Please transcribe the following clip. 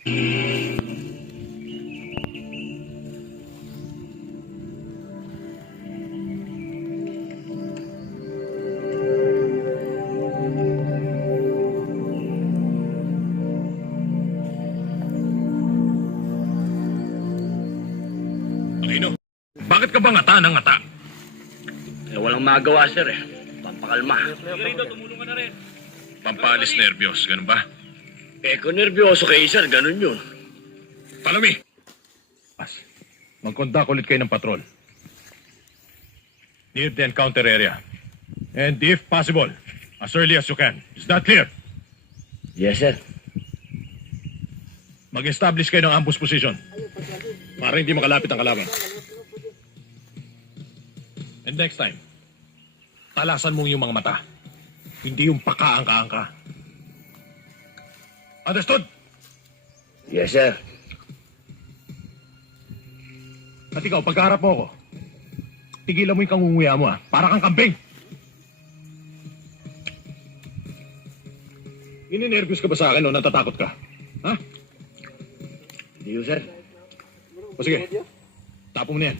Bakit ka ba ngata ng ngata? Walang magawa, sir eh. Pampakalma. Pampalis nervyos, ganun ba? Kung nervyoso kayo, sir, ganun yun. Palami! Mag-conduct ulit kayo ng patrol. Near the encounter area. And if possible, as early as you can. Is that clear? Yes, sir. Mag-establish kayo ng ambush position para hindi makalapit ang kalaban. And next time, talasan mong yung mga mata. Hindi yung pakaangka-angka. Understood? Yes, sir. At ikaw, pagkaharap mo ako, tigilan mo yung kangunguya mo, para kang kambing. Ininervyos ka ba sa akin o natatakot ka? Ha? Hindi yun, sir. O sige, tapo mo na yan.